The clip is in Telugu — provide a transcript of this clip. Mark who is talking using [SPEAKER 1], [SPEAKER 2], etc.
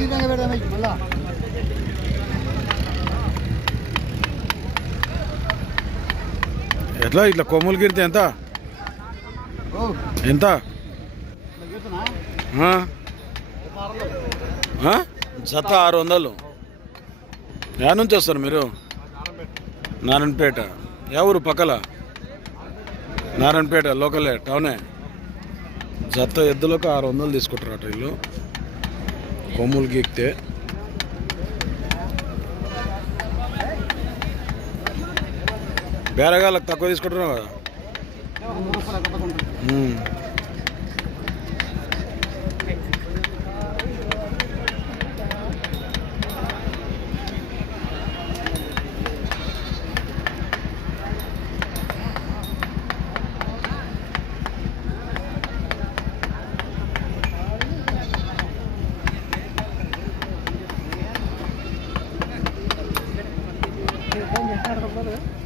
[SPEAKER 1] పెడదాం మళ్ళా ఎట్లా ఇట్లా కొమ్ములు గిరితే ఎంత? ఎంత? జత ఆరు వందలు. ఏ నుంచి వస్తారు మీరు? నారాయణపేట. ఎవరు పక్కల? నారాయణపేట లోకలే టౌనే. జత ఎద్దులకు ఆరు వందలు తీసుకుంటారు అటు వీళ్ళు కొమ్ములు గీక్తే బేరగాళ్ళకి తక్కువ తీసుకుంటున్నావు కదా. नंबर नाही